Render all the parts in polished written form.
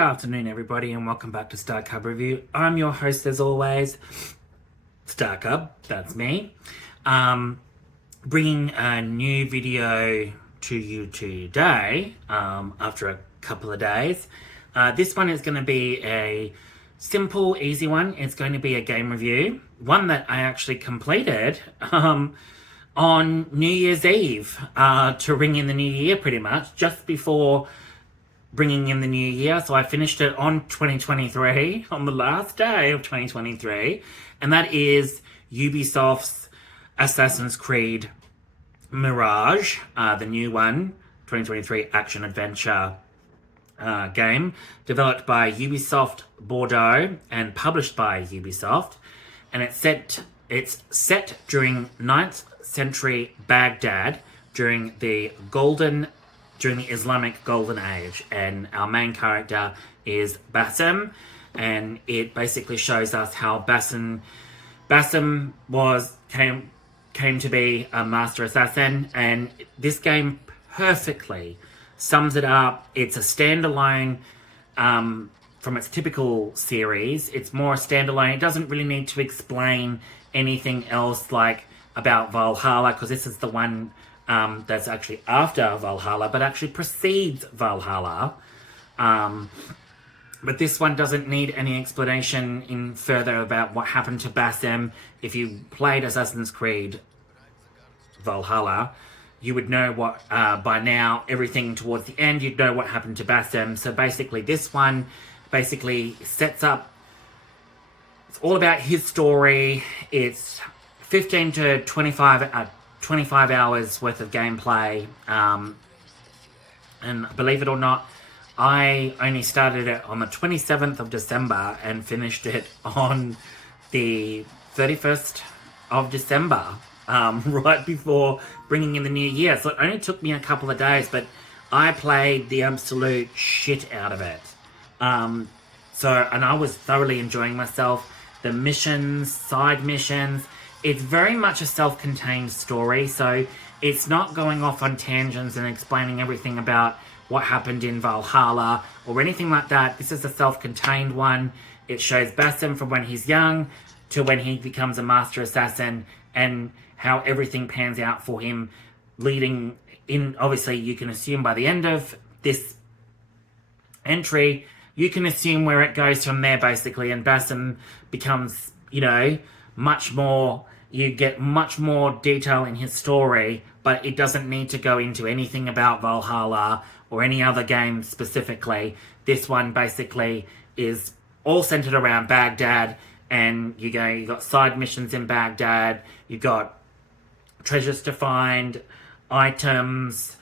afternoon, everybody, and welcome back to Star Cub Review. I'm your host, as always, Star Cub. That's me. Bringing a new video to you today after a couple of days. This one is going to be a simple, easy one. It's going to be a game review, one that I actually completed on New Year's Eve to ring in the new year, pretty much, just before bringing in the new year. So I finished it on 2023, on the last day of 2023, and that is Ubisoft's Assassin's Creed Mirage, the new one, 2023 action-adventure game, developed by Ubisoft Bordeaux and published by Ubisoft, and it's set during 9th century Baghdad during the Islamic Golden Age, and our main character is Basim, and it basically shows us how Basim came to be a master assassin, and this game perfectly sums it up. It's a standalone from its typical series. It's more a standalone. It doesn't really need to explain anything else like about Valhalla, because this is the one that's actually after Valhalla, but actually precedes Valhalla. But this one doesn't need any explanation in further about what happened to Basim. If you played Assassin's Creed Valhalla, you would know what, by now, everything towards the end, you'd know what happened to Basim. So basically, this one basically sets up, it's all about his story. It's 15 to 25 hours worth of gameplay, and believe it or not, I only started it on the 27th of December and finished it on the 31st of December, right before bringing in the new year. So it only took me a couple of days, but I played the absolute shit out of it. And I was thoroughly enjoying myself. The missions, side missions, it's very much a self-contained story, so it's not going off on tangents and explaining everything about what happened in Valhalla or anything like that. This is a self-contained one. It shows Basim from when he's young to when he becomes a master assassin, and how everything pans out for him leading in. Obviously, you can assume by the end of this entry, you can assume where it goes from there, basically, and Basim becomes, much more, you get much more detail in his story, but it doesn't need to go into anything about Valhalla or any other game specifically. This one basically is all centered around Baghdad, and you got side missions in Baghdad, you got treasures to find, items,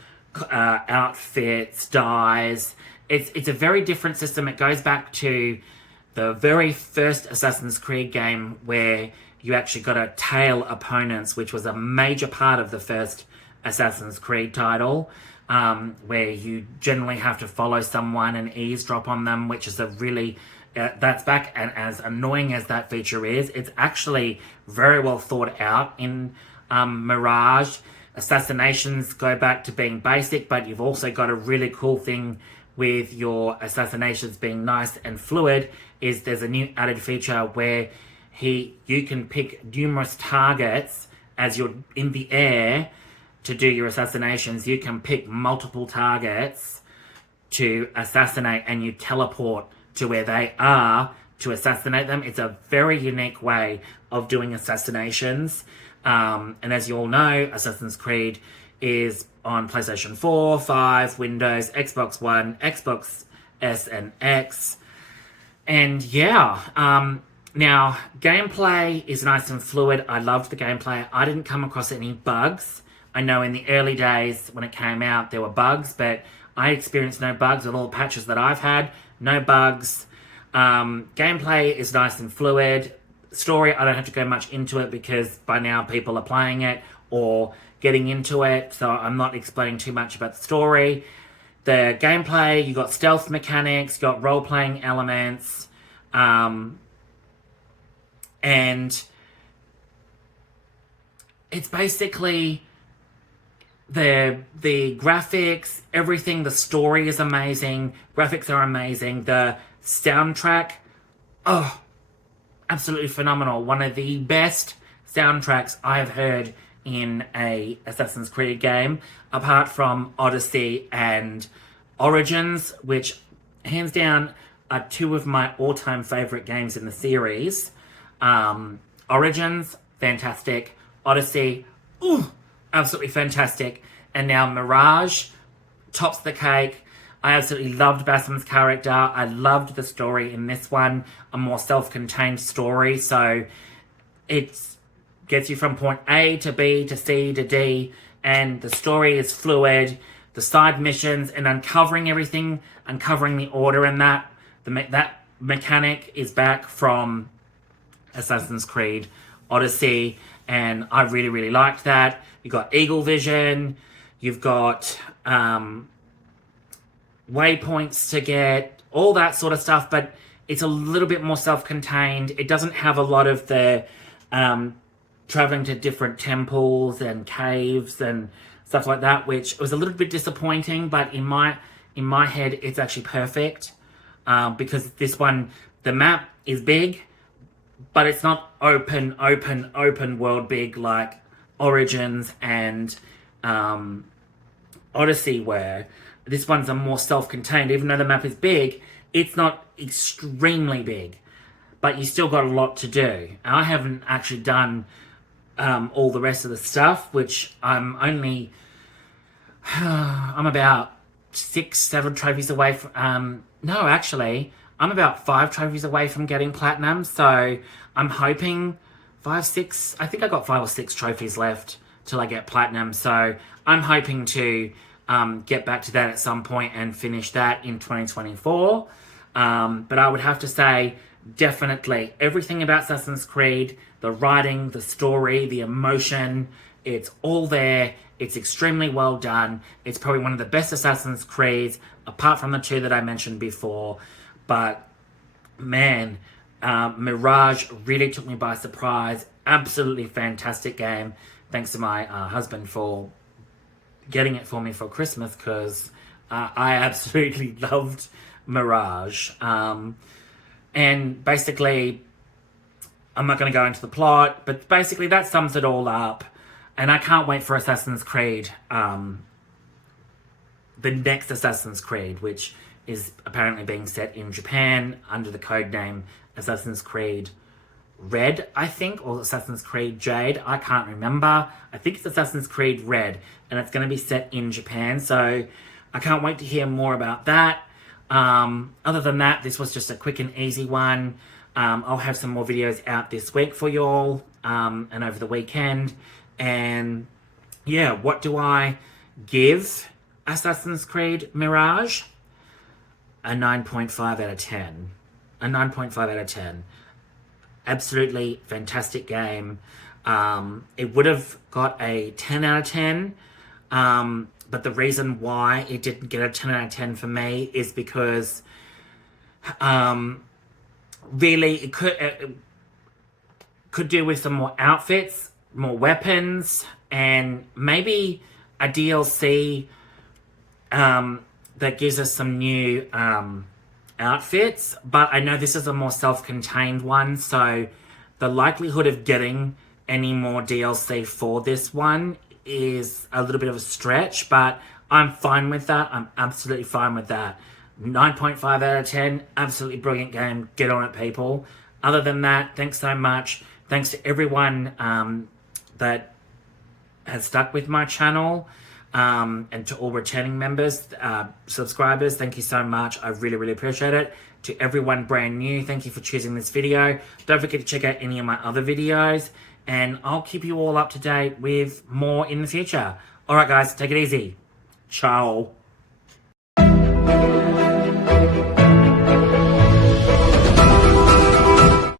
outfits, dyes. It's a very different system. It goes back to the very first Assassin's Creed game, where you actually got to tail opponents, which was a major part of the first Assassin's Creed title, where you generally have to follow someone and eavesdrop on them, which is a really, that's back, and as annoying as that feature is, it's actually very well thought out in Mirage. Assassinations go back to being basic, but you've also got a really cool thing with your assassinations being nice and fluid, is there's a new added feature where you can pick numerous targets as you're in the air to do your assassinations. You can pick multiple targets to assassinate, and you teleport to where they are to assassinate them. It's a very unique way of doing assassinations. And as you all know, Assassin's Creed is on PlayStation 4, 5, Windows, Xbox One, Xbox S and X. And yeah, now gameplay is nice and fluid. I loved the gameplay. I didn't come across any bugs. I know in the early days when it came out, there were bugs, but I experienced no bugs with all the patches that I've had. No bugs. Gameplay is nice and fluid. Story, I don't have to go much into it because by now people are playing it or getting into it, so I'm not explaining too much about the story. The gameplay, you got stealth mechanics, you got role-playing elements, and it's basically the graphics, everything, the story is amazing. Graphics are amazing. The soundtrack, oh, absolutely phenomenal. One of the best soundtracks I have heard in a Assassin's Creed game, apart from Odyssey and Origins, which hands down are two of my all-time favorite games in the series. Origins, fantastic. Odyssey, ooh, absolutely fantastic. And now Mirage tops the cake. I absolutely loved Basim's character. I loved the story in this one. A more self-contained story. So it gets you from point A to B to C to D. And the story is fluid. The side missions and uncovering everything. Uncovering the order in that. That mechanic is back from Assassin's Creed Odyssey. And I really, really liked that. You've got Eagle Vision. You've got waypoints to get, all that sort of stuff, but it's a little bit more self-contained. It doesn't have a lot of the traveling to different temples and caves and stuff like that, which was a little bit disappointing, but in my head, it's actually perfect, because this one, the map is big, but it's not open world big like Origins and Odyssey were. This one's a more self-contained. Even though the map is big, it's not extremely big, but you still got a lot to do. And I haven't actually done all the rest of the stuff, which I'm about 6-7 trophies away from, no, actually, I'm about 5 trophies away from getting platinum, so I'm hoping 5, 6, I think I got 5 or 6 trophies left till I get platinum, so I'm hoping to get back to that at some point and finish that in 2024. But I would have to say, definitely, everything about Assassin's Creed, the writing, the story, the emotion, it's all there. It's extremely well done. It's probably one of the best Assassin's Creeds, apart from the 2 that I mentioned before. But, man, Mirage really took me by surprise. Absolutely fantastic game. Thanks to my husband for getting it for me for Christmas, because I absolutely loved Mirage. And basically, I'm not going to go into the plot, but basically that sums it all up. And I can't wait for Assassin's Creed, the next Assassin's Creed, which is apparently being set in Japan under the code name Assassin's Creed Red, I think, or Assassin's Creed Jade. I can't remember. I think it's Assassin's Creed Red, and it's going to be set in Japan, so I can't wait to hear more about that. Other than that, this was just a quick and easy one. I'll have some more videos out this week for you all, and over the weekend. And yeah, what do I give Assassin's Creed Mirage? A 9.5 out of 10. A 9.5 out of 10. Absolutely fantastic game. It would have got a 10 out of 10. But the reason why it didn't get a 10 out of 10 for me is because really it could do with some more outfits, more weapons, and maybe a DLC that gives us some new outfits. But I know this is a more self-contained one, so the likelihood of getting any more DLC for this one is a little bit of a stretch, but I'm fine with that. I'm absolutely fine with that. 9.5 out of 10, absolutely brilliant game. Get on it, people. Other than that, thanks so much. Thanks to everyone that has stuck with my channel, and to all returning members, subscribers, thank you so much. I really, really appreciate it. To everyone brand new, thank you for choosing this video. Don't forget to check out any of my other videos, and I'll keep you all up to date with more in the future. Alright guys, take it easy. Ciao.